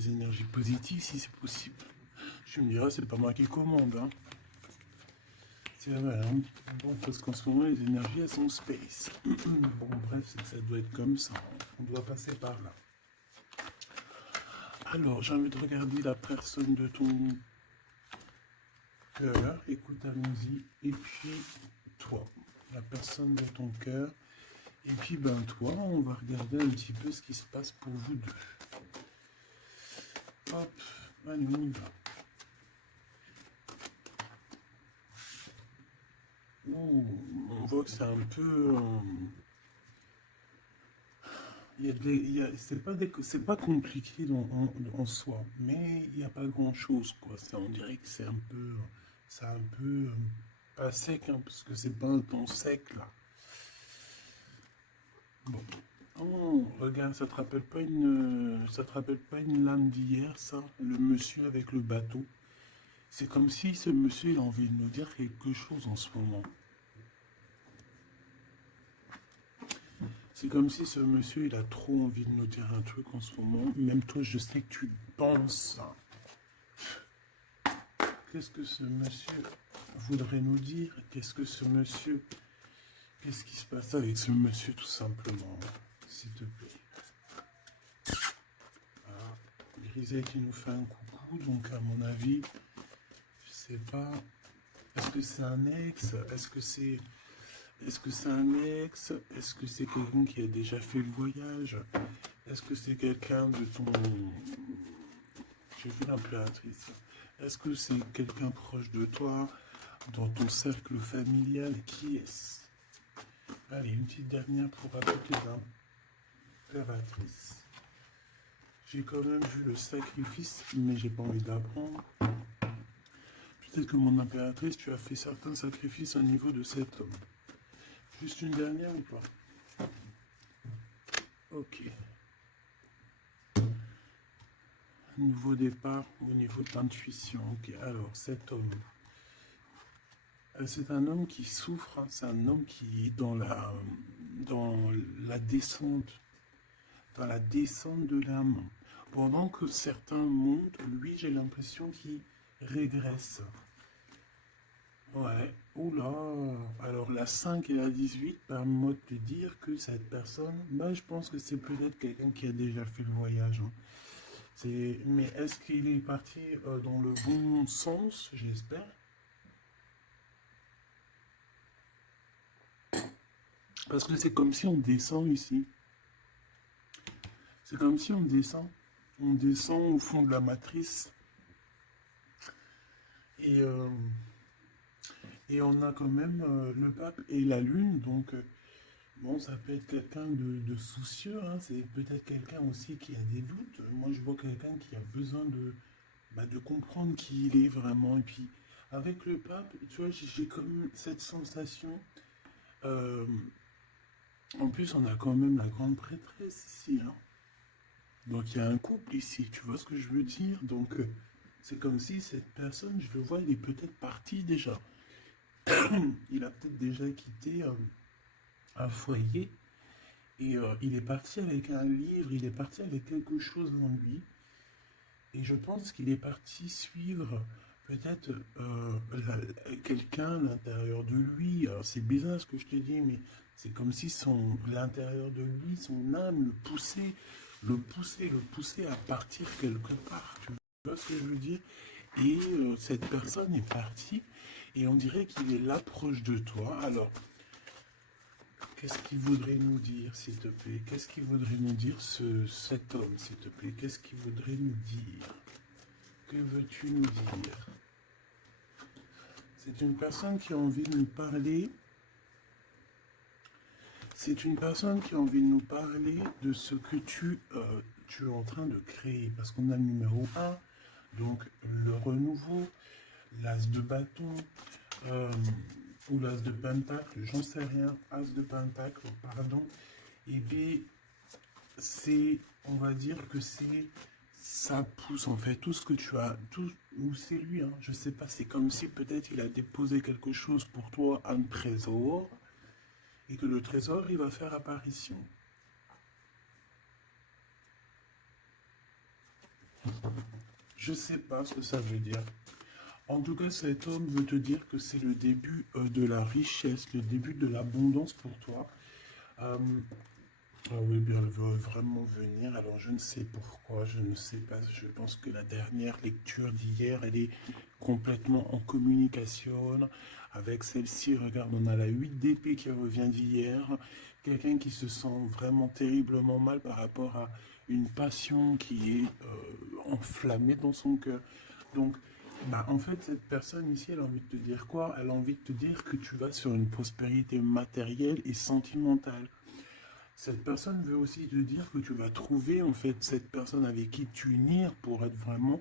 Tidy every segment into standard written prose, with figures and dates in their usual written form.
des énergies positives si c'est possible. Tu me diras, c'est pas moi qui commande, hein. C'est vrai, hein. Bon, parce qu'en ce moment, les énergies, elles sont space. Bon, bref, c'est que ça doit être comme ça. On doit passer par là. Alors, j'ai envie de regarder la personne de ton cœur. Écoute, allons-y. Et puis, toi, la personne de ton cœur. Et puis, ben, toi, on va regarder un petit peu ce qui se passe pour vous deux. Hop, allez, on y va. Oh, on voit que c'est un peu... c'est pas compliqué en soi, mais il n'y a pas grand-chose, quoi. On dirait que c'est un peu pas sec, hein, parce que c'est pas un temps sec, là. Bon. Oh, regarde, ça te rappelle pas une lame d'hier, ça? Le monsieur avec le bateau. C'est comme si ce monsieur il a envie de nous dire quelque chose en ce moment. C'est comme si ce monsieur, il a trop envie de nous dire un truc en ce moment. Même toi, je sais que tu penses. Qu'est-ce que ce monsieur voudrait nous dire? Qu'est-ce que ce monsieur... Qu'est-ce qui se passe avec ce monsieur, tout simplement? S'il te plaît. Ah, Grisette, qui nous fait un coucou. Donc, à mon avis, je sais pas... Est-ce que c'est un ex? Est-ce que c'est... Est-ce que c'est un ex? Est-ce que c'est quelqu'un qui a déjà fait le voyage? Est-ce que c'est quelqu'un de ton... J'ai vu l'impératrice. Est-ce que c'est quelqu'un proche de toi, dans ton cercle familial? Qui est-ce? Allez, une petite dernière pour appliquer l'impératrice. J'ai quand même vu le sacrifice, mais j'ai pas envie d'apprendre. Peut-être que mon impératrice, tu as fait certains sacrifices au niveau de cet homme. Juste une dernière ou pas? Ok. Nouveau départ au niveau de l'intuition. Ok, alors cet homme. C'est un homme qui souffre, hein. C'est un homme qui est dans la descente, dans la descente de l'âme. Pendant que certains montent, lui, j'ai l'impression qu'il régresse. Ouais, oula. Alors la 5 et la 18 permettent de dire que cette personne, bah, je pense que c'est peut-être quelqu'un qui a déjà fait le voyage, hein. Mais est-ce qu'il est parti dans le bon sens, j'espère? Parce que c'est comme si on descend ici. C'est comme si on descend. On descend au fond de la matrice. Et, euh, et on a quand même le pape et la lune. Donc, bon, ça peut être quelqu'un de soucieux, hein. C'est peut-être quelqu'un aussi qui a des doutes. Moi, je vois quelqu'un qui a besoin de comprendre qui il est vraiment. Et puis, avec le pape, tu vois, j'ai comme cette sensation. euh, En plus, on a quand même la grande prêtresse ici, hein. Donc il y a un couple ici, tu vois ce que je veux dire? Donc c'est comme si cette personne, je le vois, il est peut-être parti déjà. Il a peut-être déjà quitté un foyer et il est parti avec un livre, il est parti avec quelque chose en lui. Et je pense qu'il est parti suivre peut-être quelqu'un à l'intérieur de lui. Alors c'est bizarre ce que je te dis, mais c'est comme si l'intérieur de lui, son âme le poussait à partir quelque part. Tu vois ce que je veux dire? Et cette personne est partie et on dirait qu'il est là proche de toi. Alors, qu'est-ce qu'il voudrait nous dire, s'il te plaît? Qu'est-ce qu'il voudrait nous dire, cet homme, s'il te plaît? Qu'est-ce qu'il voudrait nous dire? Que veux-tu nous dire? C'est une personne qui a envie de nous parler. C'est une personne qui a envie de nous parler de ce que tu es en train de créer. Parce qu'on a le numéro 1, donc le renouveau, l'as de bâton, ou l'as de pentacle, j'en sais rien, as de pentacle, pardon. Et bien, on va dire que ça pousse en fait tout ce que tu as, tout, ou c'est lui, hein, je sais pas, c'est comme si peut-être il a déposé quelque chose pour toi, un trésor, et que le trésor il va faire apparition. Je sais pas ce que ça veut dire. En tout cas, cet homme veut te dire que c'est le début de la richesse, le début de l'abondance pour toi. Euh, ah oui, bien, elle veut vraiment venir. Alors, je ne sais pourquoi, je ne sais pas. Je pense que la dernière lecture d'hier, elle est complètement en communication avec celle-ci. Regarde, on a la 8 d'épée qui revient d'hier. Quelqu'un qui se sent vraiment terriblement mal par rapport à une passion qui est enflammée dans son cœur. Donc, bah, en fait, cette personne ici, elle a envie de te dire quoi? Elle a envie de te dire que tu vas sur une prospérité matérielle et sentimentale. Cette personne veut aussi te dire que tu vas trouver en fait cette personne avec qui t'unir pour être vraiment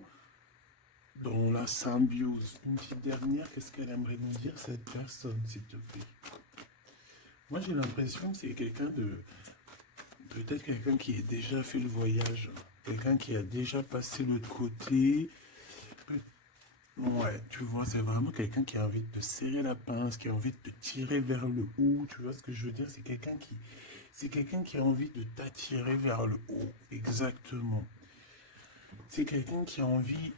dans la symbiose. Une petite dernière, qu'est-ce qu'elle aimerait nous dire cette personne, s'il te plaît? Moi j'ai l'impression que c'est quelqu'un de... Peut-être quelqu'un qui a déjà fait le voyage. Quelqu'un qui a déjà passé l'autre côté. Ouais, tu vois, c'est vraiment quelqu'un qui a envie de te serrer la pince, qui a envie de te tirer vers le haut. Tu vois ce que je veux dire? C'est quelqu'un qui a envie de t'attirer vers le haut. Exactement. C'est quelqu'un qui a envie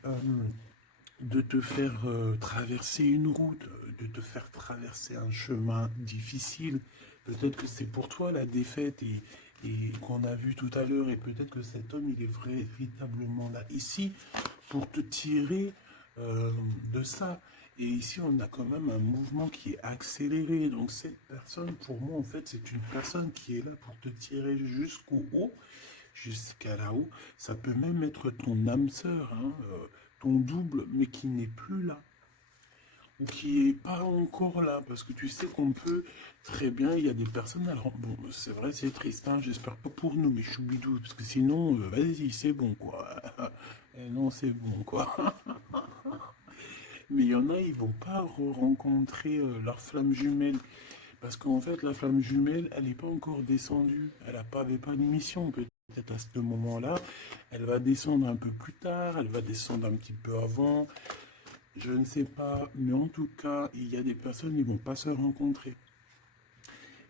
de te faire traverser une route, de te faire traverser un chemin difficile. Peut-être que c'est pour toi la défaite et qu'on a vu tout à l'heure, et peut-être que cet homme, il est véritablement là ici pour te tirer de ça. Et ici, on a quand même un mouvement qui est accéléré. Donc cette personne, pour moi, en fait, c'est une personne qui est là pour te tirer jusqu'au haut, jusqu'à là-haut. Ça peut même être ton âme sœur, hein, ton double, mais qui n'est plus là, ou qui n'est pas encore là, parce que tu sais qu'on peut très bien, il y a des personnes, alors bon, c'est vrai, c'est triste, hein, j'espère pas pour nous, mais choubidou, parce que sinon, vas-y, c'est bon, quoi. Et non, c'est bon, quoi. Mais il y en a, ils vont pas rencontrer leur flamme jumelle. Parce qu'en fait, la flamme jumelle, elle n'est pas encore descendue. Elle avait pas de mission, peut-être à ce moment-là. Elle va descendre un peu plus tard, elle va descendre un petit peu avant. Je ne sais pas, mais en tout cas, il y a des personnes qui ne vont pas se rencontrer.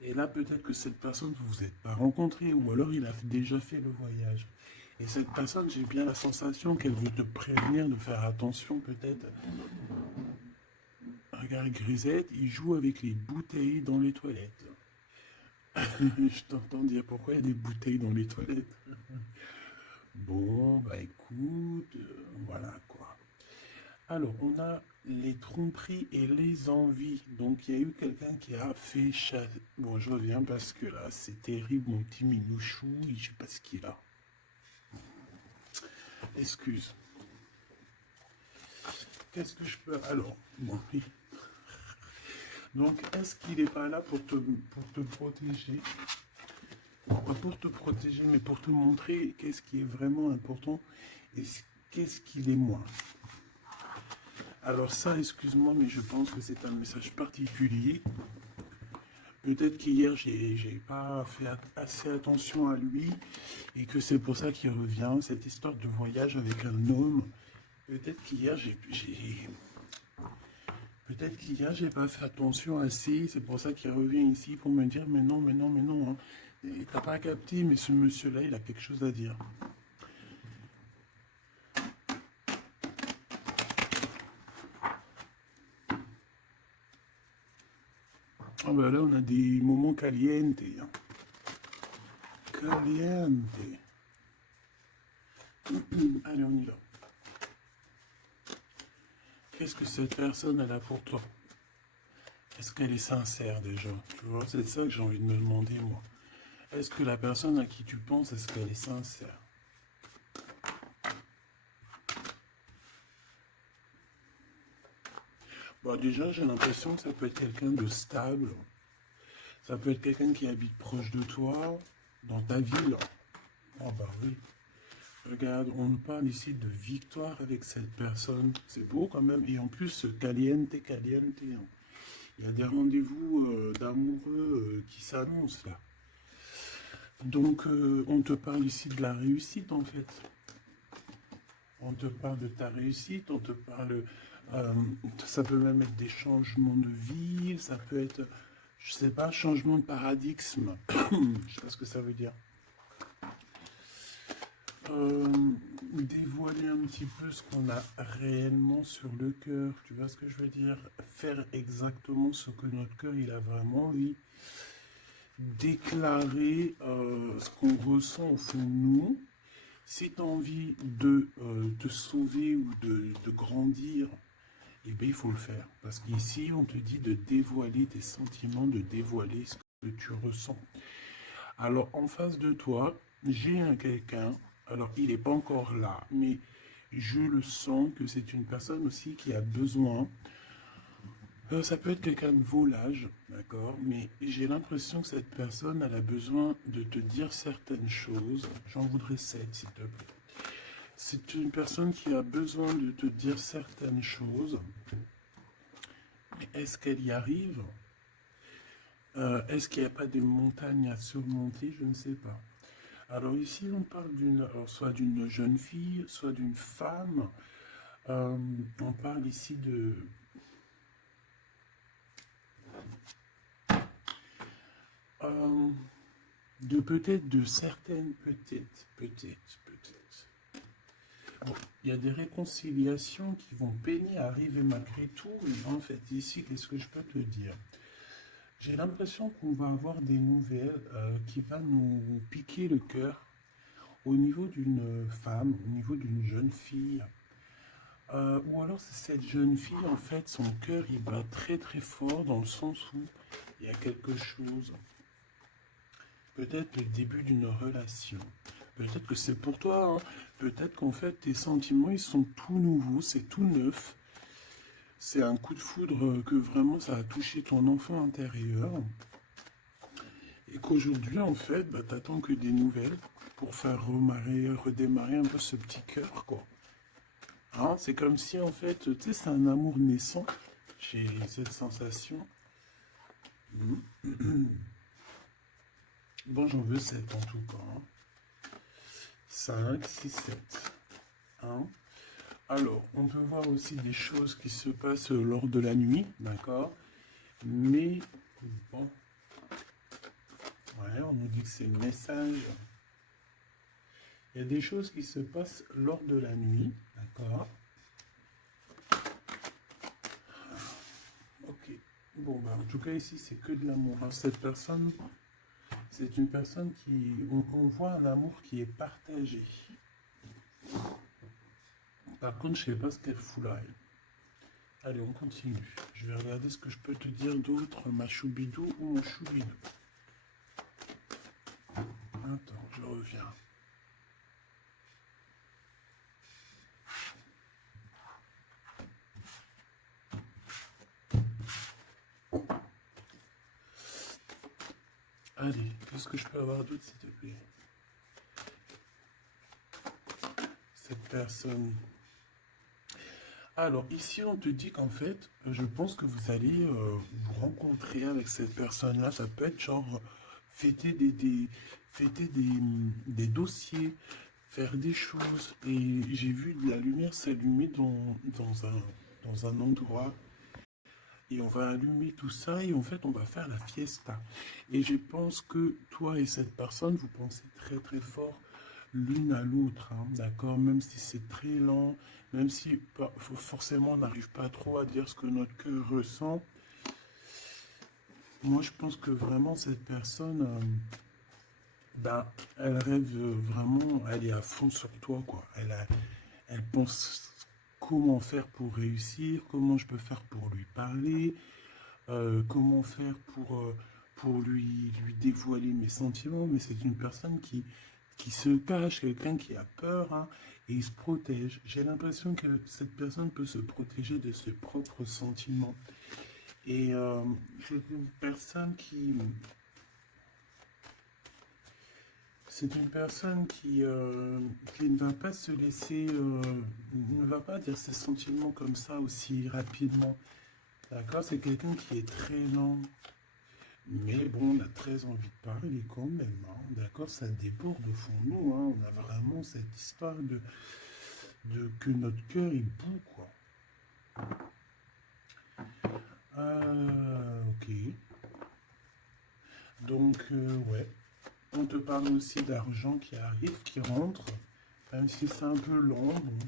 Et là, peut-être que cette personne, vous vous êtes pas rencontré, ou alors il a déjà fait le voyage. Et cette personne, j'ai bien la sensation qu'elle veut te prévenir de faire attention, peut-être. Regarde, Grisette, il joue avec les bouteilles dans les toilettes. Je t'entends dire pourquoi il y a des bouteilles dans les toilettes. Bon, bah écoute, voilà quoi. Alors, on a les tromperies et les envies. Donc, il y a eu quelqu'un qui a fait chasse. Bon, je reviens parce que là, c'est terrible, mon petit minouchou. Je sais pas ce qu'il a. Excuse. Qu'est-ce que je peux... Alors, bon, oui. Donc, est-ce qu'il n'est pas là pour te protéger? Pas pour te protéger, mais pour te montrer qu'est-ce qui est vraiment important et qu'est-ce qu'il est moins. Alors ça, excuse-moi, mais je pense que c'est un message particulier. Peut-être qu'hier, j'ai pas fait assez attention à lui et que c'est pour ça qu'il revient, cette histoire de voyage avec un homme. Peut-être qu'hier, peut-être qu'hier, j'ai pas fait attention assez. C'est pour ça qu'il revient ici pour me dire, mais non, mais non, mais non. Hein. T'as pas capté, mais ce monsieur-là, il a quelque chose à dire. Ah ben là, on a des moments calientes. Hein. Caliente. Allez, on y va. Qu'est-ce que cette personne elle a pour toi? Est-ce qu'elle est sincère déjà? Tu vois, c'est ça que j'ai envie de me demander moi. Est-ce que la personne à qui tu penses, est-ce qu'elle est sincère? Bon, déjà, j'ai l'impression que ça peut être quelqu'un de stable. Ça peut être quelqu'un qui habite proche de toi, dans ta ville. Oh bah oui. Regarde, on nous parle ici de victoire avec cette personne. C'est beau quand même. Et en plus, caliente, caliente. Hein. Il y a des rendez-vous d'amoureux qui s'annoncent là. Donc, on te parle ici de la réussite en fait. On te parle de ta réussite, on te parle... ça peut même être des changements de vie, ça peut être, je sais pas, changement de paradigme. Je sais pas ce que ça veut dire. Dévoiler un petit peu ce qu'on a réellement sur le cœur. Tu vois ce que je veux dire? Faire exactement ce que notre cœur, il a vraiment envie. Déclarer ce qu'on ressent au fond de nous. Si tu as envie de te sauver ou de grandir, eh bien, il faut le faire. Parce qu'ici, on te dit de dévoiler tes sentiments, de dévoiler ce que tu ressens. Alors, en face de toi, j'ai un quelqu'un, alors il n'est pas encore là, mais je le sens que c'est une personne aussi qui a besoin. Ça peut être quelqu'un de volage, d'accord, mais j'ai l'impression que cette personne, elle a besoin de te dire certaines choses. J'en voudrais 7, s'il te plaît. C'est une personne qui a besoin de te dire certaines choses. Mais est-ce qu'elle y arrive? Est-ce qu'il n'y a pas des montagnes à surmonter? Je ne sais pas. Alors ici, on parle soit d'une jeune fille, soit d'une femme. On parle ici de peut-être de certaines, peut-être. Bon, il y a des réconciliations qui vont peiner à arriver malgré tout. Et en fait, ici, qu'est-ce que je peux te dire? J'ai l'impression qu'on va avoir des nouvelles qui vont nous piquer le cœur au niveau d'une femme, au niveau d'une jeune fille. Ou alors c'est cette jeune fille, en fait, son cœur, il bat très très fort dans le sens où il y a quelque chose. Peut-être le début d'une relation. Peut-être que c'est pour toi. Hein. Peut-être qu'en fait, tes sentiments, ils sont tout nouveaux, c'est tout neuf. C'est un coup de foudre que vraiment ça a touché ton enfant intérieur. Et qu'aujourd'hui, en fait, bah, t'attends que des nouvelles pour faire redémarrer un peu ce petit cœur, quoi. Hein, c'est comme si, en fait, tu sais, c'est un amour naissant. J'ai cette sensation. Bon, j'en veux 7 en tout cas. Hein. 5, 6, 7. Hein. Alors, on peut voir aussi des choses qui se passent lors de la nuit, d'accord? Mais, bon, ouais, on nous dit que c'est le message. Il y a des choses qui se passent lors de la nuit, d'accord? Ok. Bon, bah, en tout cas, ici, c'est que de l'amour. Hein. Cette personne, c'est une personne qui... On voit un amour qui est partagé. Par contre, je ne sais pas ce qu'elle fout là. Allez, on continue. Je vais regarder ce que je peux te dire d'autre, ma choubidou ou mon choubidou. Attends, je reviens. Allez, qu'est-ce que je peux avoir d'autre, s'il te plaît? Cette personne. Alors, ici, on te dit qu'en fait, je pense que vous allez vous rencontrer avec cette personne-là. Ça peut être genre fêter fêter des dossiers, faire des choses. Et j'ai vu de la lumière s'allumer dans un endroit. Et on va allumer tout ça et en fait, on va faire la fiesta. Et je pense que toi et cette personne, vous pensez très très fort l'une à l'autre, hein, d'accord? Même si c'est très lent, même si forcément on n'arrive pas trop à dire ce que notre cœur ressent. Moi, je pense que vraiment cette personne, ben, elle rêve vraiment, elle est à fond sur toi, quoi. Elle pense comment faire pour réussir, comment je peux faire pour lui parler, comment faire pour lui dévoiler mes sentiments, mais c'est une personne qui se cache, quelqu'un qui a peur, hein, et il se protège. J'ai l'impression que cette personne peut se protéger de ses propres sentiments. Et c'est une personne qui... C'est une personne qui ne va pas se laisser... ne va pas dire ses sentiments comme ça aussi rapidement. D'accord? C'est quelqu'un qui est très lent. Mais bon, on a très envie de parler quand même. Hein. D'accord? Ça déborde au fond de nous. Hein. On a vraiment cette histoire de que notre cœur, il bout, quoi. Ok. Donc, ouais. On te parle aussi d'argent qui arrive, qui rentre. Même si c'est un peu long. Bon.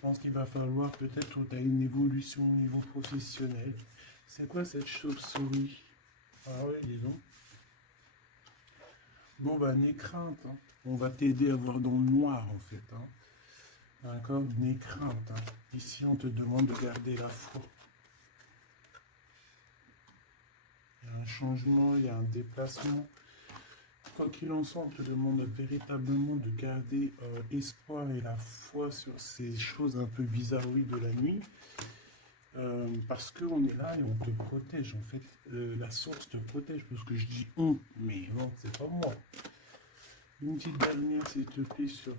pense qu'il va falloir peut-être que tu as une évolution au niveau professionnel. C'est quoi cette chauve-souris? Ah oui, dis donc. Bon, bah, n'aie crainte, hein. On va t'aider à voir dans le noir, en fait, hein. D'accord? N'aie crainte, hein. Ici, on te demande de garder la foi. Il y a un changement, il y a un déplacement. Quoi qu'il en soit, on te demande véritablement de garder espoir et la foi sur ces choses un peu bizarroïdes de la nuit. Parce qu'on est là et on te protège. En fait, la source te protège. Parce que je dis on, mais non, c'est pas moi. Une petite dernière, s'il te plaît, sur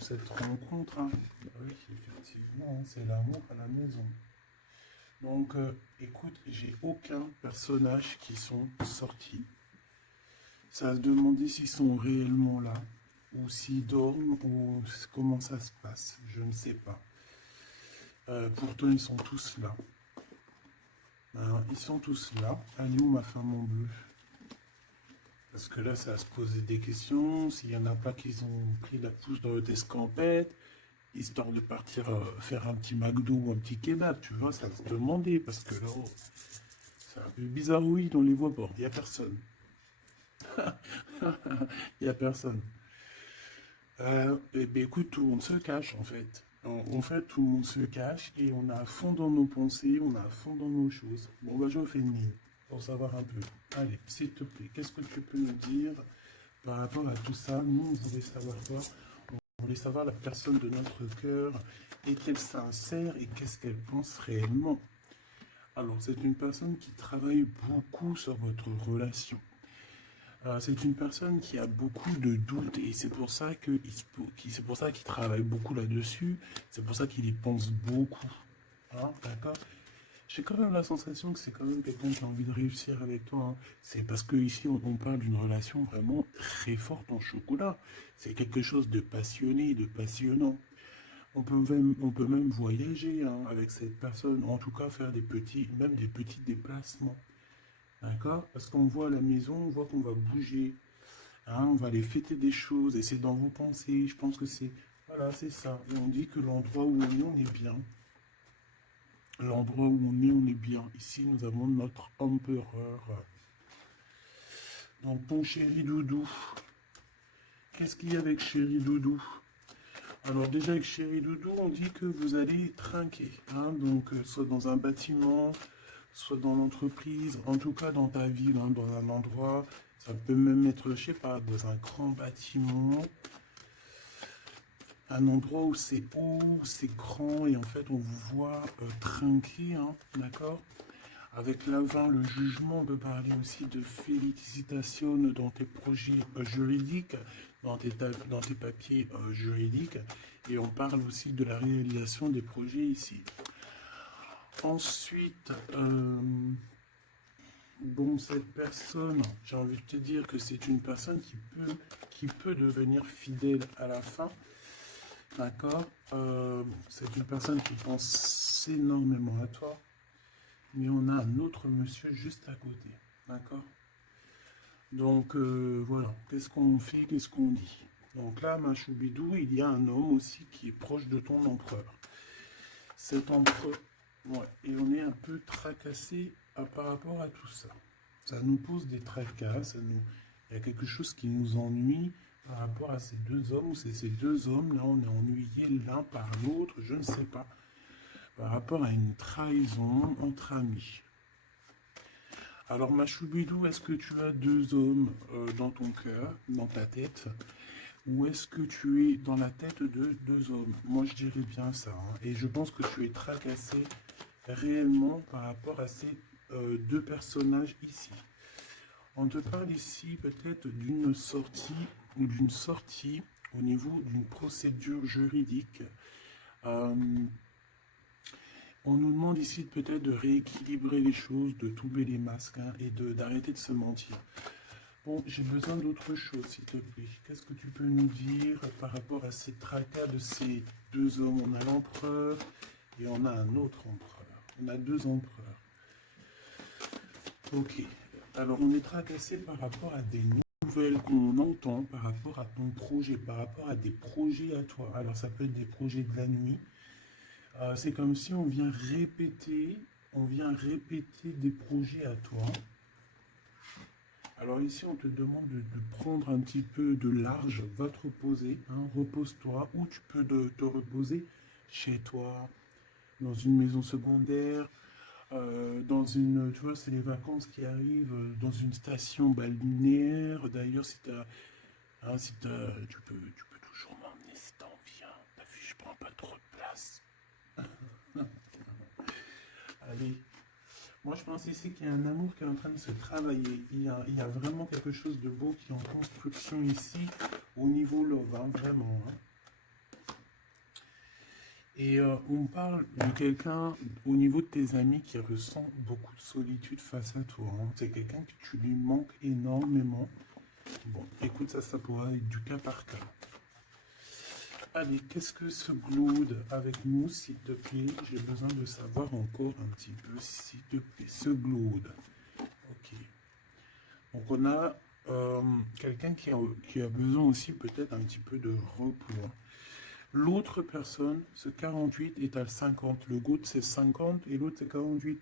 cette rencontre. Hein. Oui, effectivement, hein, c'est l'amour à la maison. Donc, écoute, j'ai aucun personnage qui sont sortis. Ça va se demander s'ils sont réellement là, ou s'ils dorment, ou comment ça se passe. Je ne sais pas. Pourtant, ils sont tous là. Alors, ils sont tous là. Elle est où ma femme en bleu? Parce que là, ça va se poser des questions. S'il n'y en a pas qui ont pris la pousse dans le escampette, histoire de partir faire un petit McDo ou un petit kebab, tu vois, ça va se demander. Parce que là, oh, c'est un peu bizarre, oui, on les voit pas. Il n'y a personne. Il n'y a personne. Eh bien, écoute, tout le monde se cache, en fait. En fait, tout le monde se cache et on est à fond dans nos pensées, on est à fond dans nos choses. Bon, bah, je fais une mine pour savoir un peu. Allez, s'il te plaît, qu'est-ce que tu peux nous dire par rapport à tout ça? Nous, on voulait savoir quoi? On voulait savoir la personne de notre cœur. Est-elle sincère et qu'est-ce qu'elle pense réellement? Alors, c'est une personne qui travaille beaucoup sur votre relation. C'est une personne qui a beaucoup de doutes et c'est pour ça c'est pour ça qu'il travaille beaucoup là-dessus. C'est pour ça qu'il y pense beaucoup. Hein, d'accord? J'ai quand même la sensation que c'est quand même quelqu'un qui a envie de réussir avec toi. Hein. C'est parce que ici on parle d'une relation vraiment très forte en chocolat. C'est quelque chose de passionné, de passionnant. On peut même voyager hein, avec cette personne. En tout cas faire même des petits déplacements. D'accord? Parce qu'on voit à la maison, on voit qu'on va bouger. Hein, on va aller fêter des choses et c'est dans vos pensées. Je pense que c'est... Voilà, c'est ça. Et on dit que l'endroit où on est bien. L'endroit où on est bien. Ici, nous avons notre empereur. Donc, ton chéri doudou. Qu'est-ce qu'il y a avec chéri doudou? Alors, déjà, avec chéri doudou, on dit que vous allez trinquer. Hein, donc, soit dans un bâtiment, soit dans l'entreprise, en tout cas dans ta ville, hein, dans un endroit. Ça peut même être, je sais pas, dans un grand bâtiment. Un endroit où c'est haut, c'est grand et en fait on vous voit trinquer, hein, d'accord? Avec l'avant, le jugement, on peut parler aussi de félicitations dans tes projets juridiques, dans tes papiers juridiques et on parle aussi de la réalisation des projets ici. Ensuite, bon, cette personne, j'ai envie de te dire que c'est une personne qui peut devenir fidèle à la fin. D'accord? C'est une personne qui pense énormément à toi. Mais on a un autre monsieur juste à côté. D'accord? Donc, voilà. Qu'est-ce qu'on fait? Qu'est-ce qu'on dit? Donc là, ma choubidou, il y a un homme aussi qui est proche de ton empereur. Cet empereur, ouais, et on est un peu tracassé par rapport à tout ça. Ça nous pose des tracas, il y a quelque chose qui nous ennuie par rapport à ces deux hommes, ou c'est ces deux hommes, là on est ennuyés l'un par l'autre, je ne sais pas, par rapport à une trahison entre amis. Alors ma choubidou, est-ce que tu as deux hommes dans ton cœur, dans ta tête, ou est-ce que tu es dans la tête de deux hommes? Moi je dirais bien ça, hein, et je pense que tu es tracassé réellement par rapport à ces deux personnages ici. On te parle ici peut-être d'une sortie ou d'une sortie au niveau d'une procédure juridique. On nous demande ici peut-être de rééquilibrer les choses, de tomber les masques hein, et d'arrêter de se mentir. Bon, j'ai besoin d'autre chose, s'il te plaît. Qu'est-ce que tu peux nous dire par rapport à ces tracas de ces deux hommes? On a l'empereur et on a un autre empereur. On a deux empereurs. Ok. Alors, on est tracassé par rapport à des nouvelles qu'on entend par rapport à ton projet, par rapport à des projets à toi. Alors ça peut être des projets de la nuit. C'est comme si on vient répéter des projets à toi. Alors ici, on te demande de prendre un petit peu de large, va te reposer, hein, repose-toi, ou tu peux te reposer chez toi, dans une maison secondaire, dans une, tu vois, c'est les vacances qui arrivent, dans une station balnéaire. D'ailleurs, si t'as, hein, si t'as, tu peux toujours m'emmener si t'as envie, hein. T'as vu, je prends pas trop de place. Allez. Moi, je pense ici qu'il y a un amour qui est en train de se travailler. Il y a vraiment quelque chose de beau qui est en construction ici, au niveau love, hein, vraiment. Hein. Et on parle de quelqu'un au niveau de tes amis qui ressent beaucoup de solitude face à toi. Hein. C'est quelqu'un que tu lui manques énormément. Bon, écoute, ça pourra être du cas par cas. Allez, qu'est-ce que ce Glaude avec nous, s'il te plaît? J'ai besoin de savoir encore un petit peu, s'il te plaît, ce Glaude. Ok. Donc on a quelqu'un qui a besoin aussi peut-être un petit peu de repos. L'autre personne, ce 48 est à 50. Le Glaude c'est 50 et l'autre c'est 48.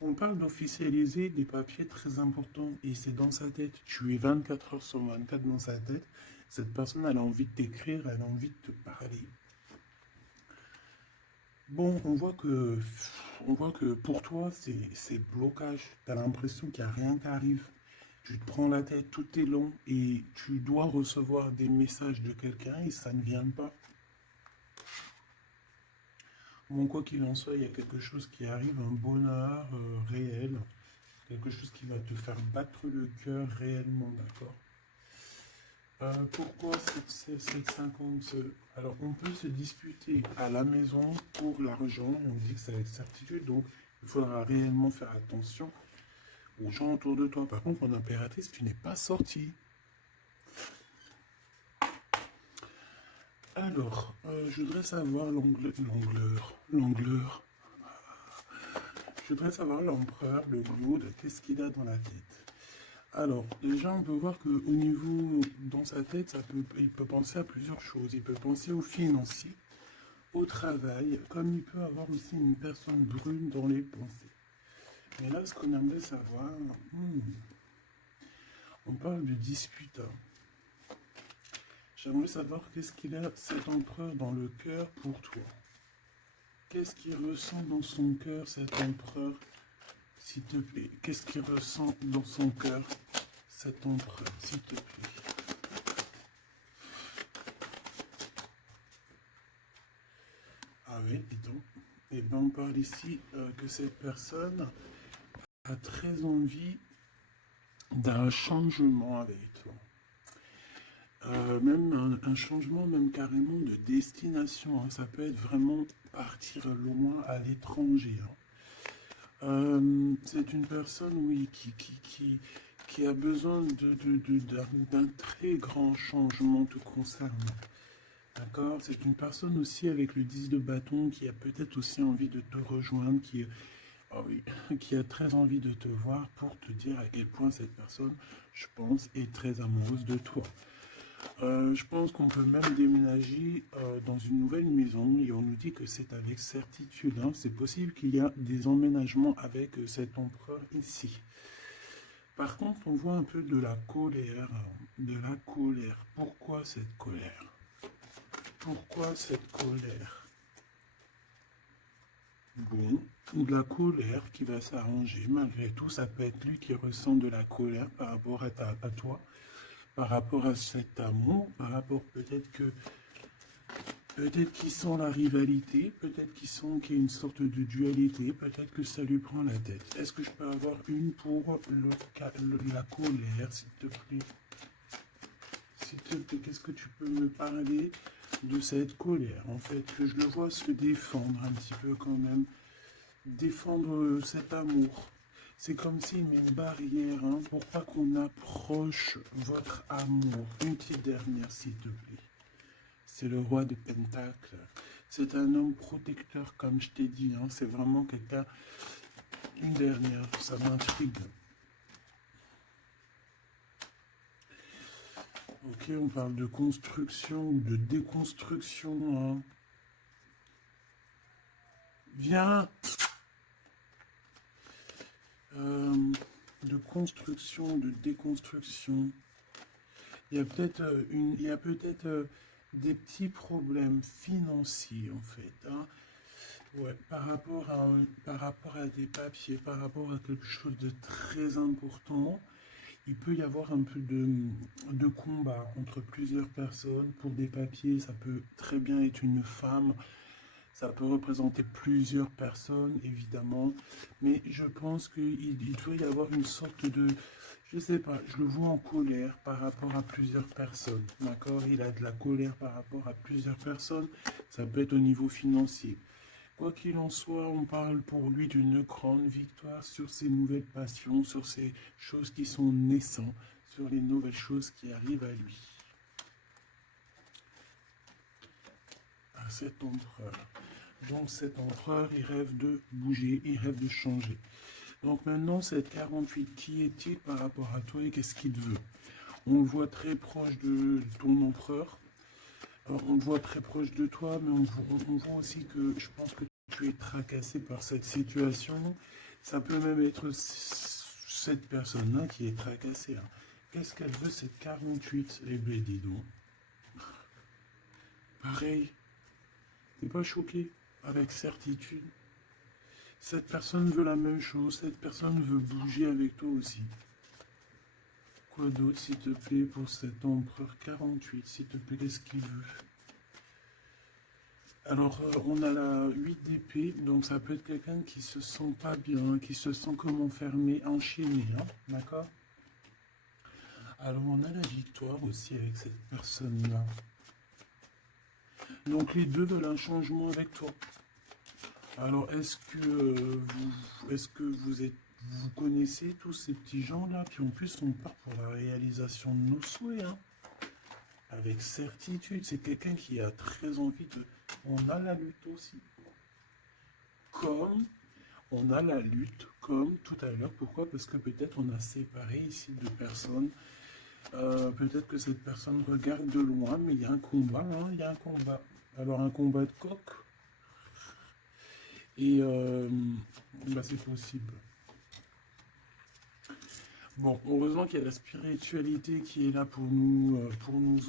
On parle d'officialiser des papiers très importants et c'est dans sa tête. Tu es 24 heures sur 24 dans sa tête. Cette personne, elle a envie de t'écrire, elle a envie de te parler. Bon, on voit que pour toi, c'est blocage. Tu as l'impression qu'il n'y a rien qui arrive. Tu te prends la tête, tout est long et tu dois recevoir des messages de quelqu'un et ça ne vient pas. Bon, quoi qu'il en soit, il y a quelque chose qui arrive, un bonheur réel, quelque chose qui va te faire battre le cœur réellement, d'accord? Pourquoi cette 50? Alors, on peut se disputer à la maison pour l'argent, et on dit que ça va être certitude, donc il faudra réellement faire attention aux gens autour de toi. Par contre, en impératrice, tu n'es pas sorti. Alors, je voudrais savoir l'angleur. Je voudrais savoir l'empereur, le Glaude, qu'est-ce qu'il a dans la tête. Alors, déjà, on peut voir qu'au niveau, dans sa tête, il peut penser à plusieurs choses. Il peut penser au financier, au travail, comme il peut avoir aussi une personne brune dans les pensées. Mais là, ce qu'on aimerait savoir, on parle de dispute. J'aimerais savoir qu'est-ce qu'il a, cet empereur, dans le cœur pour toi. Qu'est-ce qu'il ressent dans son cœur, cet empereur, s'il te plaît? Qu'est-ce qu'il ressent dans son cœur, cet empereur, s'il te plaît? Ah oui, dis donc. Et bien, on parle ici que cette personne a très envie d'un changement avec toi. Même un changement, même carrément de destination. Hein. Ça peut être vraiment partir loin à l'étranger. Hein. C'est une personne, oui, qui a besoin d'un très grand changement te concernant. D'accord? C'est une personne aussi avec le 10 de bâton qui a peut-être aussi envie de te rejoindre, oh oui, qui a très envie de te voir pour te dire à quel point cette personne, je pense, est très amoureuse de toi. Je pense qu'on peut même déménager dans une nouvelle maison et on nous dit que c'est avec certitude. Hein. C'est possible qu'il y a des emménagements avec cet empereur ici. Par contre, on voit un peu de la colère. De la colère. Pourquoi cette colère? Pourquoi cette colère? Bon, ou de la colère qui va s'arranger. Malgré tout, ça peut être lui qui ressent de la colère par rapport à toi. Par rapport à cet amour, par rapport peut-être qu'ils sent la rivalité, peut-être qu'il y a une sorte de dualité, peut-être que ça lui prend la tête. Est-ce que je peux avoir une pour la colère, s'il te plaît? S'il te plaît, qu'est-ce que tu peux me parler de cette colère? En fait, que je le vois se défendre un petit peu quand même, défendre cet amour. C'est comme s'il met une barrière hein, pour pas qu'on approche votre amour. Une petite dernière, s'il te plaît. C'est le roi de Pentacle. C'est un homme protecteur, comme je t'ai dit. Hein. C'est vraiment quelqu'un... Une dernière, ça m'intrigue. Ok, on parle de construction ou de déconstruction, hein. Viens. De construction, de déconstruction. Il y a peut-être des petits problèmes financiers en fait, hein. Ouais, par rapport à des papiers, par rapport à quelque chose de très important, il peut y avoir un peu de combat entre plusieurs personnes pour des papiers. Ça peut très bien être une femme, ça peut représenter plusieurs personnes, évidemment, mais je pense qu'il doit y avoir une sorte de, je sais pas, je le vois en colère par rapport à plusieurs personnes, d'accord? Il a de la colère par rapport à plusieurs personnes, ça peut être au niveau financier. Quoi qu'il en soit, on parle pour lui d'une grande victoire sur ses nouvelles passions, sur ces choses qui sont naissantes, sur les nouvelles choses qui arrivent à lui, à cet empereur. Donc cet empereur, il rêve de bouger, il rêve de changer. Donc maintenant, cette 48, qui est-il par rapport à toi et qu'est-ce qu'il veut? On le voit très proche de ton empereur. Alors, on le voit très proche de toi, mais on voit aussi que je pense que tu es tracassé par cette situation. Ça peut même être cette personne-là qui est tracassée, hein. Qu'est-ce qu'elle veut, cette 48? Eh bien, dis donc. Pareil, t'es pas choqué? Avec certitude. Cette personne veut la même chose, cette personne veut bouger avec toi aussi. Quoi d'autre, s'il te plaît, pour cet empereur 48, s'il te plaît, qu'est-ce qu'il veut? Alors, on a la 8 d'épée, donc ça peut être quelqu'un qui se sent pas bien, qui se sent comme enfermé, enchaîné, hein, d'accord? Alors, on a la victoire aussi avec cette personne-là. Donc, les deux veulent un changement avec toi. Alors, est-ce que vous connaissez tous ces petits gens-là? Puis en plus, on part pour la réalisation de nos souhaits, hein. Avec certitude, c'est quelqu'un qui a très envie de... On a la lutte aussi. Comme on a la lutte, comme tout à l'heure. Pourquoi? Parce que peut-être on a séparé ici deux personnes. Peut-être que cette personne regarde de loin, mais il y a un combat, hein, il y a un combat. Alors un combat de coq. Et bah, c'est possible. Bon, heureusement qu'il y a la spiritualité qui est là pour nous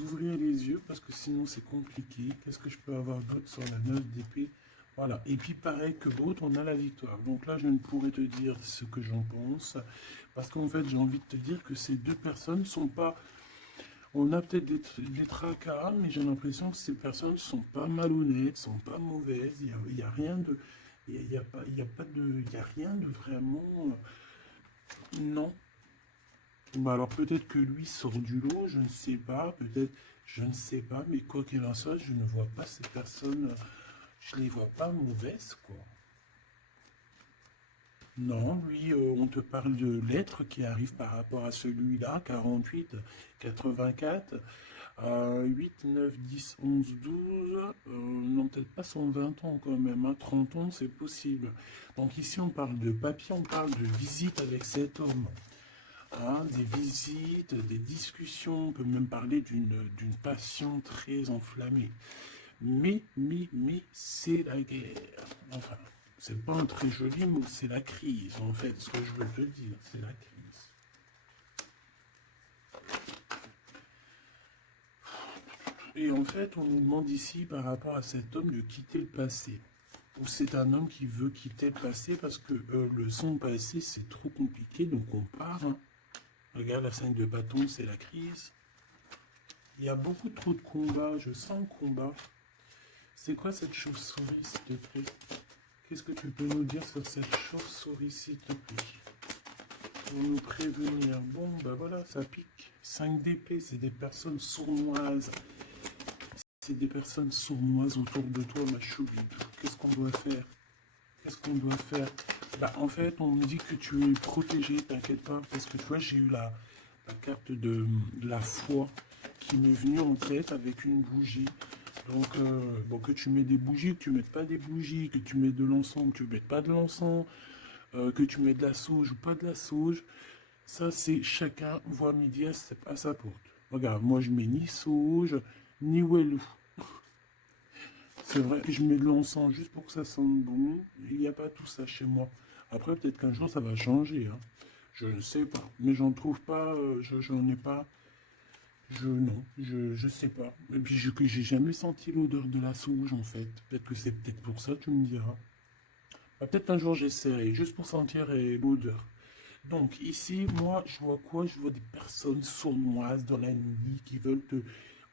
ouvrir les yeux, parce que sinon c'est compliqué. Qu'est-ce que je peux avoir d'autre sur la 9 d'épée? Voilà. Et puis pareil que l'autre, on a la victoire. Donc là, je ne pourrais te dire ce que j'en pense, parce qu'en fait, j'ai envie de te dire que ces deux personnes sont pas... On a peut-être des tracas, mais j'ai l'impression que ces personnes sont pas malhonnêtes, sont pas mauvaises. Il y a rien de... Il y a pas, il y a pas de... Il y a rien de vraiment... Non. Bah alors peut-être que lui sort du lot, je ne sais pas, peut-être, je ne sais pas, mais quoi qu'il en soit, je ne vois pas ces personnes, je les vois pas mauvaises, quoi. Non, lui, on te parle de lettres qui arrivent par rapport à celui-là, 48, 84, 8, 9, 10, 11, 12, non, peut-être pas 120 ans quand même, hein, 30 ans, c'est possible. Donc ici, on parle de papier, on parle de visite avec cet homme. Hein, des visites, des discussions, on peut même parler d'une passion très enflammée. Mais, c'est la guerre. Enfin, c'est pas un très joli mot, c'est la crise, en fait, ce que je veux te dire, c'est la crise. Et en fait, on nous demande ici, par rapport à cet homme, de quitter le passé. Ou c'est un homme qui veut quitter le passé parce que le son passé, c'est trop compliqué, donc on part, hein. Regarde la scène de bâton, c'est la crise. Il y a beaucoup trop de combats, je sens le combat. C'est quoi cette chauve-souris, s'il te plaît? Qu'est-ce que tu peux nous dire sur cette chauve-souris, s'il te plaît? Pour nous prévenir. Bon, bah voilà, ça pique. 5 d'épée, c'est des personnes sournoises. C'est des personnes sournoises autour de toi, ma chouille. Qu'est-ce qu'on doit faire? Qu'est-ce qu'on doit faire? Bah, en fait, on me dit que tu es protégé, t'inquiète pas, parce que tu vois, j'ai eu la carte de la foi qui m'est venue en tête avec une bougie. Donc, bon, que tu mets des bougies, que tu mettes pas des bougies, que tu mets de l'encens, que tu mettes pas de l'encens, que tu mets de la sauge ou pas de la sauge, ça, c'est chacun voit midi à sa porte. Regarde, moi je mets ni sauge, ni wellou. C'est vrai que je mets de l'encens juste pour que ça sente bon. Il n'y a pas tout ça chez moi. Après, peut-être qu'un jour ça va changer, hein. Je ne sais pas. Mais j'en trouve pas, j'en ai pas. Non, je sais pas. Et puis que j'ai jamais senti l'odeur de la sauge en fait. Peut-être que c'est peut-être pour ça, tu me diras. Bah, peut-être un jour j'essaierai, juste pour sentir l'odeur. Donc ici, moi, je vois quoi? Je vois des personnes sournoises dans la nuit qui veulent te...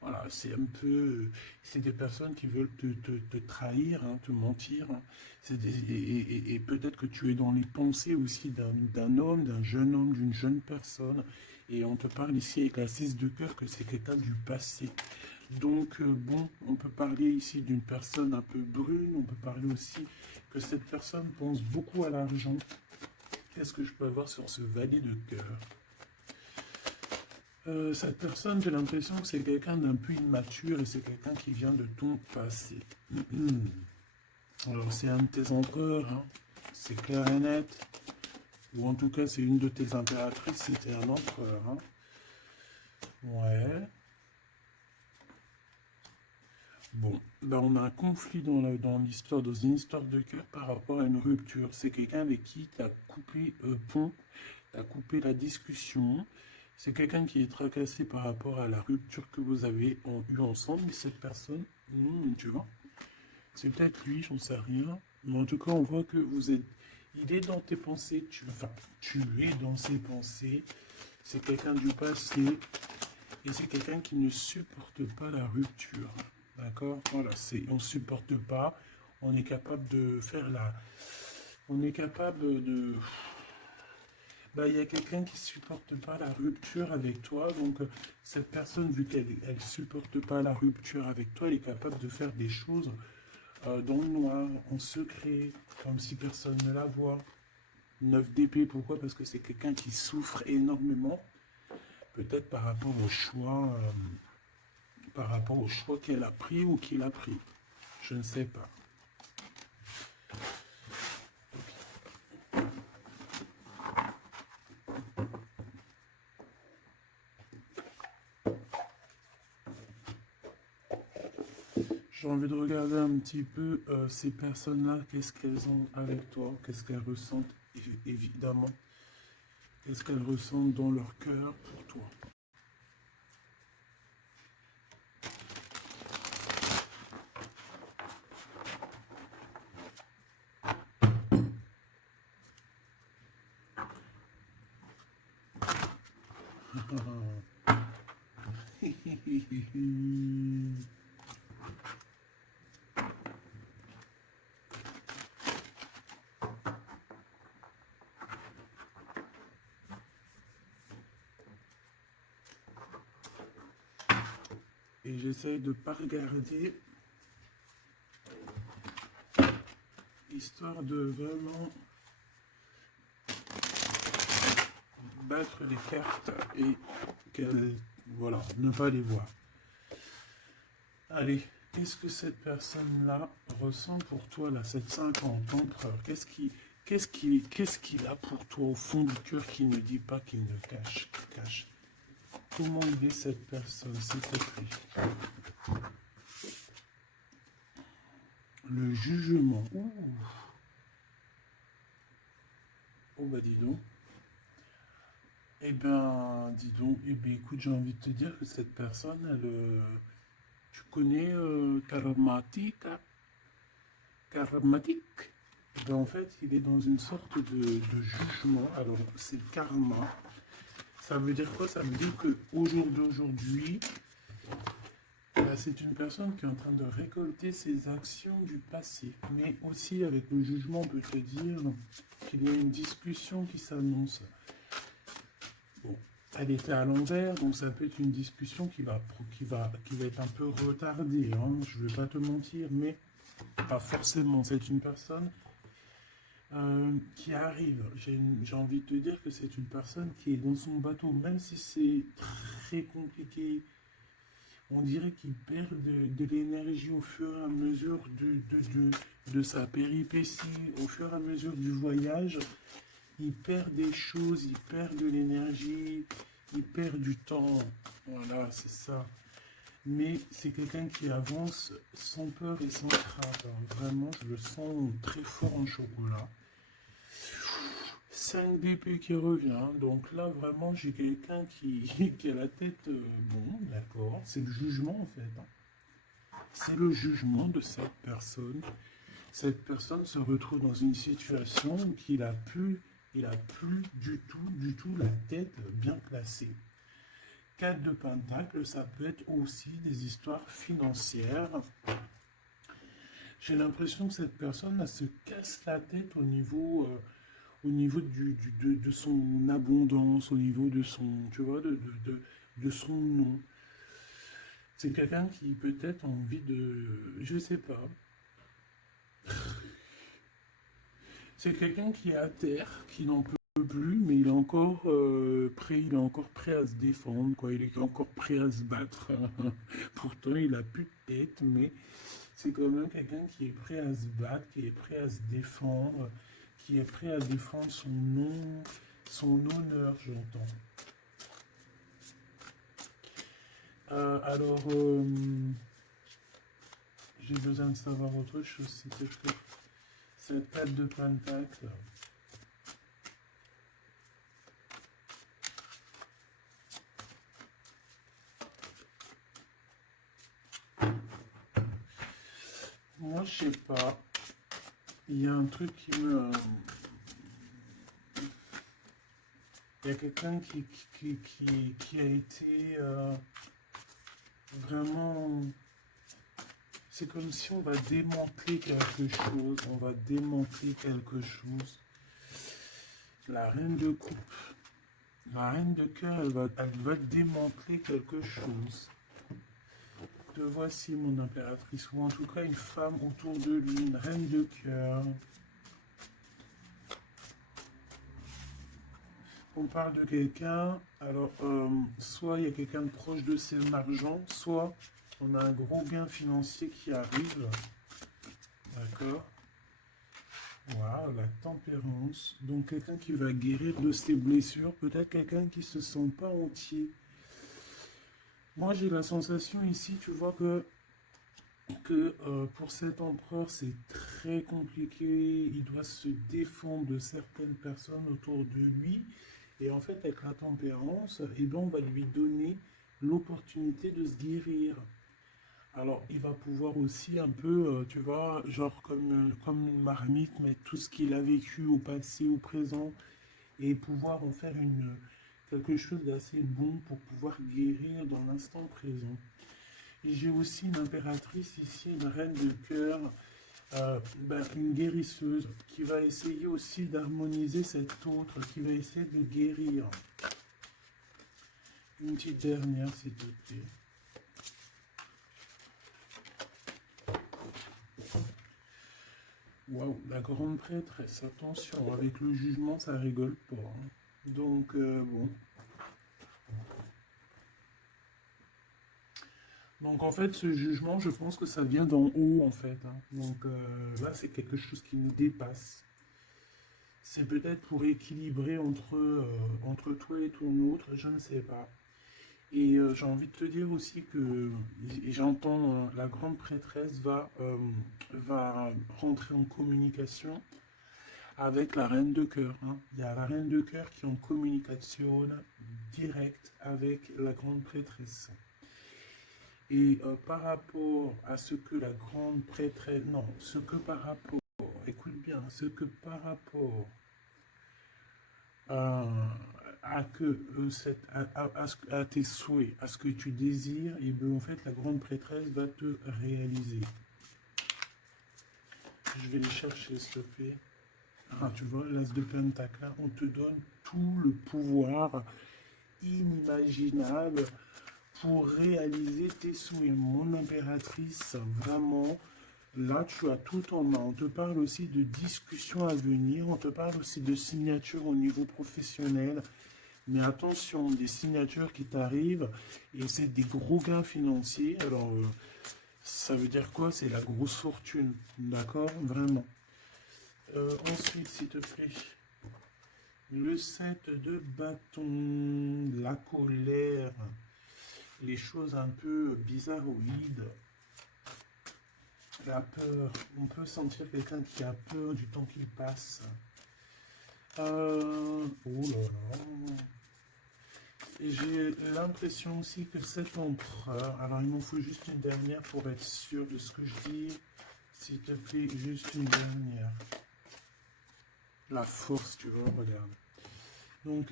Voilà, c'est un peu... C'est des personnes qui veulent te trahir, hein, te mentir, hein. Et peut-être que tu es dans les pensées aussi d'un homme, d'un jeune homme, d'une jeune personne. Et on te parle ici avec la 6 de cœur que c'est quelqu'un du passé. Donc, bon, on peut parler ici d'une personne un peu brune. On peut parler aussi que cette personne pense beaucoup à l'argent. Qu'est-ce que je peux avoir sur ce valet de cœur? Cette personne, j'ai l'impression que c'est quelqu'un d'un peu immature et c'est quelqu'un qui vient de ton passé. Alors, c'est un de tes empereurs, hein. C'est clair et net. Ou en tout cas, c'est une de tes impératrices, c'était un empereur, hein. Ouais. Bon, ben on a un conflit dans l'histoire, dans une histoire de cœur par rapport à une rupture. C'est quelqu'un avec qui tu as coupé pont, tu as coupé la discussion. C'est quelqu'un qui est tracassé par rapport à la rupture que vous avez eu ensemble. Et cette personne, tu vois, c'est peut-être lui, j'en sais rien. Mais en tout cas, on voit que vous êtes... Il est dans tes pensées, enfin, tu es dans ses pensées. C'est quelqu'un du passé. Et c'est quelqu'un qui ne supporte pas la rupture. D'accord? Voilà, on ne supporte pas. On est capable de faire la... On est capable de... Bah, il y a quelqu'un qui ne supporte pas la rupture avec toi. Donc, cette personne, vu qu'elle ne supporte pas la rupture avec toi, elle est capable de faire des choses dans le noir, en secret, comme si personne ne la voit. 9 d'épée, pourquoi? Parce que c'est quelqu'un qui souffre énormément. Peut-être par rapport au choix qu'elle a pris ou qu'il a pris. Je ne sais pas. J'ai envie de regarder un petit peu ces personnes-là, qu'est-ce qu'elles ont avec toi, qu'est-ce qu'elles ressentent, évidemment, qu'est-ce qu'elles ressentent dans leur cœur pour toi. Et j'essaye de ne pas regarder, histoire de vraiment battre les cartes et qu'elles, voilà, ne pas les voir. Allez, qu'est-ce que cette personne-là ressent pour toi, là, cette 50 empereur? Qu'est-ce qu'il a pour toi au fond du cœur qu'il ne dit pas, qu'il ne cache? Comment il est cette personne, s'il te plaît? Le jugement. Ouh. Oh bah dis donc. Eh ben, dis donc, eh ben, écoute, j'ai envie de te dire que cette personne, tu connais Karmatique, hein? Karmatique. Ben, en fait, il est dans une sorte de jugement. Alors, c'est karma. Ça veut dire quoi? Ça veut dire qu'au jour d'aujourd'hui, c'est une personne qui est en train de récolter ses actions du passé. Mais aussi, avec le jugement, on peut te dire qu'il y a une discussion qui s'annonce. Bon, elle était à l'envers, donc ça peut être une discussion qui va être un peu retardée, hein. Je ne vais pas te mentir, mais pas forcément. C'est une personne qui arrive. J'ai envie de te dire que c'est une personne qui est dans son bateau, même si c'est très compliqué. On dirait qu'il perd de l'énergie au fur et à mesure de sa péripétie, au fur et à mesure du voyage. Il perd des choses, il perd de l'énergie, il perd du temps. Voilà, c'est ça. Mais c'est quelqu'un qui avance sans peur et sans crainte, hein. Vraiment, je le sens très fort en chocolat. 5 d'épée qui revient. Donc là, vraiment, j'ai quelqu'un qui a la tête... bon, d'accord. C'est le jugement, en fait, hein. C'est le jugement de cette personne. Cette personne se retrouve dans une situation il a plus du tout la tête bien placée. 4 de Pentacle, ça peut être aussi des histoires financières. J'ai l'impression que cette personne elle se casse la tête au niveau de son abondance, au niveau de son, tu vois, de son nom. C'est quelqu'un qui peut-être a envie de, je sais pas, c'est quelqu'un qui est à terre, qui n'en peut plus, mais il est encore prêt à se défendre, quoi. Il est encore prêt à se battre. Pourtant, il a plus de tête, mais c'est quand même quelqu'un qui est prêt à se battre, qui est prêt à se défendre, qui est prêt à défendre son nom, son honneur, j'entends. Alors, j'ai besoin de savoir autre chose, s'il te plaît. Cette tête de pentacle. Moi, je sais pas. Il y a un truc qui me... Il y a quelqu'un qui a été vraiment... C'est comme si on va démanteler quelque chose. On va démanteler quelque chose. La reine de coupe. La reine de cœur, elle va démanteler quelque chose. Te voici, mon impératrice. Ou en tout cas, une femme autour de lui. Une reine de cœur. On parle de quelqu'un, alors soit il y a quelqu'un de proche de son argent, soit on a un gros gain financier qui arrive. D'accord. Voilà, la tempérance. Donc quelqu'un qui va guérir de ses blessures, peut-être quelqu'un qui ne se sent pas entier. Moi j'ai la sensation ici, tu vois que pour cet empereur c'est très compliqué, il doit se défendre de certaines personnes autour de lui. Et en fait, avec la tempérance, eh ben, on va lui donner l'opportunité de se guérir. Alors, il va pouvoir aussi un peu, tu vois, genre comme une marmite, mettre tout ce qu'il a vécu au passé, au présent, et pouvoir en faire quelque chose d'assez bon pour pouvoir guérir dans l'instant présent. Et j'ai aussi une impératrice ici, une reine de cœur, une guérisseuse qui va essayer aussi d'harmoniser cette autre, qui va essayer de guérir. Une petite dernière, s'il te plaît. Waouh, la grande prêtresse, attention, avec le jugement, ça rigole pas, hein. Donc, bon. Donc, en fait, ce jugement, je pense que ça vient d'en haut, en fait, hein. Donc, là, c'est quelque chose qui nous dépasse. C'est peut-être pour équilibrer entre toi et ton autre, je ne sais pas. Et j'ai envie de te dire aussi que j'entends la grande prêtresse va rentrer en communication avec la reine de cœur, hein. Il y a la reine de cœur qui est en communication directe avec la grande prêtresse. Et par rapport à ce que la grande prêtresse... Non, ce que par rapport... Écoute bien, ce que par rapport à, à tes souhaits, à ce que tu désires, et bien en fait la grande prêtresse va te réaliser. Je vais les chercher, s'il te plaît. Ah, tu vois, l'as de pentacle, on te donne tout le pouvoir inimaginable pour réaliser tes souhaits. Mon impératrice, vraiment, là, tu as tout en main. On te parle aussi de discussions à venir, on te parle aussi de signatures au niveau professionnel. Mais attention, des signatures qui t'arrivent, et c'est des gros gains financiers. Alors, ça veut dire quoi? C'est la grosse fortune, d'accord? Vraiment. Ensuite, s'il te plaît, Le 7 de bâton, la colère, les choses un peu bizarroïdes, la peur. On peut sentir quelqu'un qui a peur du temps qui passe. Oh là là. Et j'ai l'impression aussi que cet empereur, alors il m'en faut juste une dernière pour être sûr de ce que je dis. S'il te plaît, juste une dernière. La force, tu vois, regarde. Donc,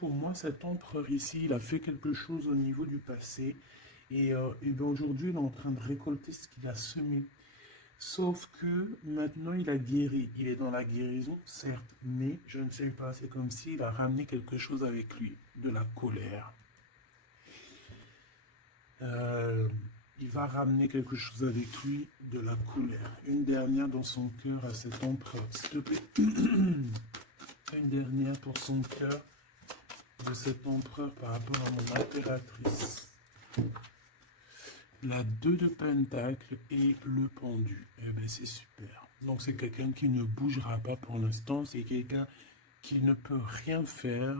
pour moi, cet empereur ici, il a fait quelque chose au niveau du passé. Et ben aujourd'hui, il est en train de récolter ce qu'il a semé. Sauf que maintenant, il a guéri. Il est dans la guérison, certes, mais je ne sais pas. C'est comme s'il a ramené quelque chose avec lui, de la colère. Euh, il va ramener quelque chose avec lui, de la colère. Une dernière dans son cœur à cet empereur, s'il te plaît. Une dernière pour son cœur de cet empereur par rapport à mon impératrice. La 2 de pentacle et le pendu. Eh ben c'est super. Donc c'est quelqu'un qui ne bougera pas pour l'instant. C'est quelqu'un qui ne peut rien faire.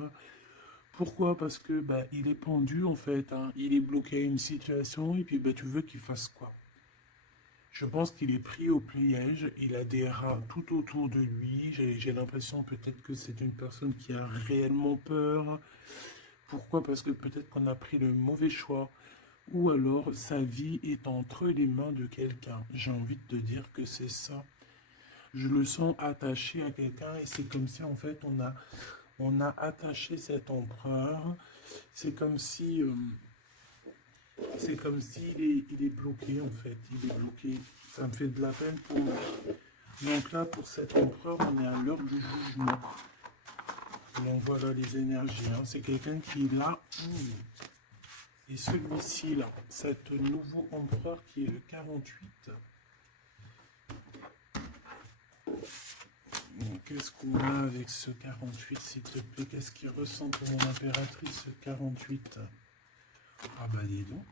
Pourquoi? Parce que bah, il est pendu en fait. Hein. Il est bloqué à une situation et puis bah, tu veux qu'il fasse quoi? Je pense qu'il est pris au piège. Il a des rats tout autour de lui. J'ai l'impression peut-être que c'est une personne qui a réellement peur. Pourquoi? Parce que peut-être qu'on a pris le mauvais choix. Ou alors sa vie est entre les mains de quelqu'un. J'ai envie de te dire que c'est ça. Je le sens attaché à quelqu'un et c'est comme si en fait on a attaché cet empereur. C'est comme si il est bloqué en fait. Il est bloqué. Ça me fait de la peine pour lui. Donc là pour cet empereur on est à l'heure du jugement. Donc voilà les énergies. Hein. C'est quelqu'un qui est là. Et celui-ci là, cet nouveau empereur qui est le 48. Qu'est-ce qu'on a avec ce 48, s'il te plaît? Qu'est-ce qu'il ressent pour mon impératrice, ce 48? Ah bah dis donc.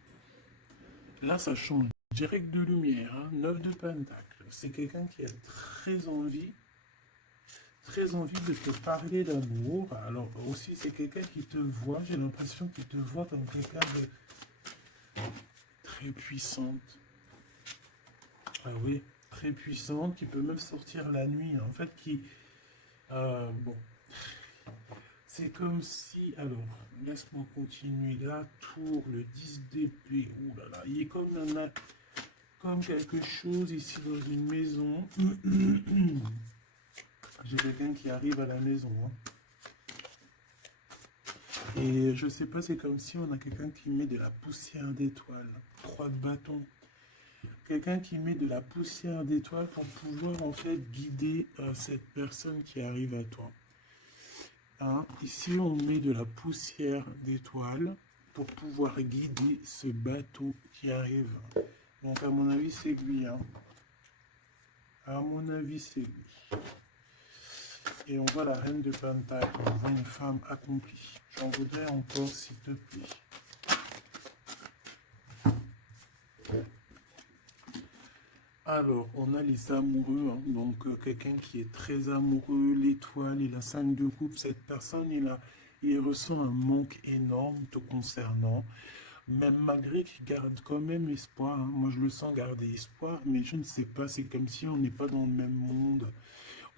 Là, ça change direct de lumière. Hein. 9 de pentacle. C'est quelqu'un qui a très envie de te parler d'amour. Alors aussi, c'est quelqu'un qui te voit. J'ai l'impression qu'il te voit comme quelqu'un de très puissante. Ah oui, très puissante, qui peut même sortir la nuit. En fait, qui... bon. C'est comme si, alors, laisse-moi continuer. La tour, le 10 d'épée, ouh là là, il est comme quelque chose ici dans une maison. J'ai quelqu'un qui arrive à la maison. Hein. Et je sais pas, c'est comme si on a quelqu'un qui met de la poussière d'étoiles. 3 de bâton. Quelqu'un qui met de la poussière d'étoiles pour pouvoir en fait guider cette personne qui arrive à toi. Hein, ici, on met de la poussière d'étoiles pour pouvoir guider ce bateau qui arrive. Donc, à mon avis, c'est lui. Hein. À mon avis, c'est lui. Et on voit la reine de Pentacle. On voit une femme accomplie. J'en voudrais encore, s'il te plaît. Alors, on a les amoureux, hein. Donc quelqu'un qui est très amoureux, l'étoile et la 5 de coupe, cette personne, il ressent un manque énorme te concernant, même malgré qu'il garde quand même espoir. Hein. Moi, je le sens garder espoir, mais je ne sais pas, c'est comme si on n'est pas dans le même monde.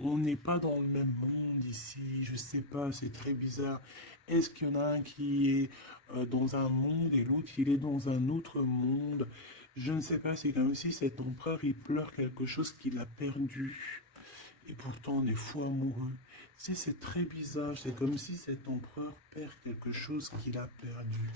On n'est pas dans le même monde ici, je sais pas, c'est très bizarre. Est-ce qu'il y en a un qui est dans un monde et l'autre il est dans un autre monde? Je ne sais pas, c'est comme si cet empereur il pleure quelque chose qu'il a perdu. Et pourtant on est fou amoureux. C'est très bizarre, c'est comme si cet empereur perd quelque chose qu'il a perdu.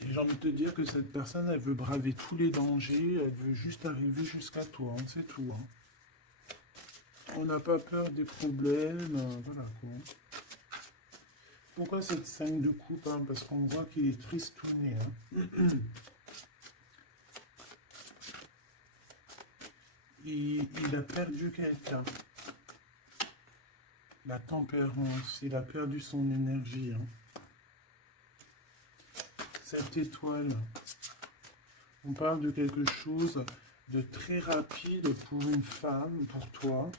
Et j'ai envie de te dire que cette personne, elle veut braver tous les dangers, elle veut juste arriver jusqu'à toi, hein, c'est tout. Hein. On n'a pas peur des problèmes, voilà quoi. Pourquoi cette 5 de coupe? Hein? Parce qu'on voit qu'il est tristouné. Hein? Il a perdu quelqu'un. La tempérance, il a perdu son énergie. Hein? cette étoile. On parle de quelque chose de très rapide pour une femme, pour toi.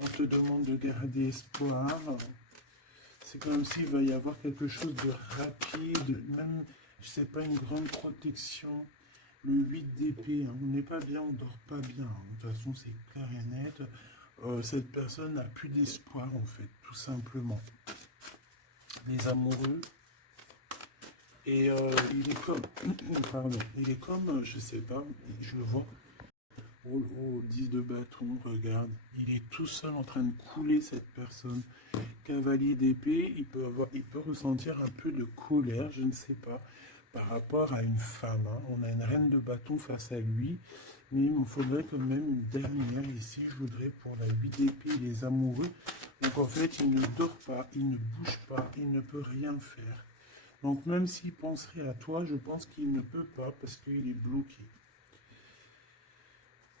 On te demande de garder espoir. C'est comme s'il va y avoir quelque chose de rapide, même, je sais pas, une grande protection. Le 8 d'épée, hein, on n'est pas bien, on dort pas bien, hein. De toute façon, c'est clair et net. Cette personne n'a plus d'espoir, en fait, tout simplement. Les amoureux. Et il est comme, pardon, il est comme, je sais pas, je le vois. Au 10 de bâton, regarde, il est tout seul en train de couler cette personne. Cavalier d'épée, il peut ressentir un peu de colère, je ne sais pas, par rapport à une femme, hein. On a une reine de bâton face à lui, mais il me faudrait quand même une dernière ici, je voudrais pour la 8 d'épée, les amoureux. Donc en fait, il ne dort pas, il ne bouge pas, il ne peut rien faire. Donc même s'il penserait à toi, je pense qu'il ne peut pas parce qu'il est bloqué.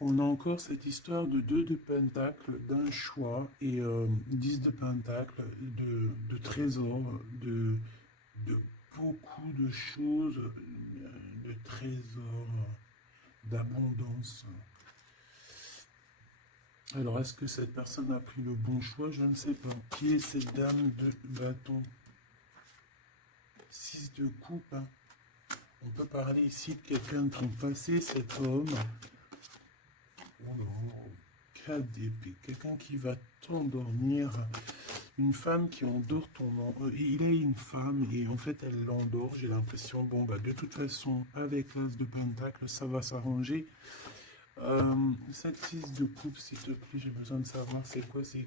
On a encore cette histoire de 2 de pentacle, d'un choix, et 10 de pentacle, de trésors, de beaucoup de choses, de trésors, d'abondance. Alors, est-ce que cette personne a pris le bon choix? Je ne sais pas. Qui est cette dame de bâton? 6 de coupe, hein. On peut parler ici de quelqu'un de ton passé, cet homme. Oh non, 4 d'épée, quelqu'un qui va t'endormir, une femme qui endort il est une femme et en fait elle l'endort, j'ai l'impression, bon bah de toute façon avec l'as de pentacle ça va s'arranger. Cette 6 de coupe s'il te plaît, j'ai besoin de savoir c'est quoi, c'est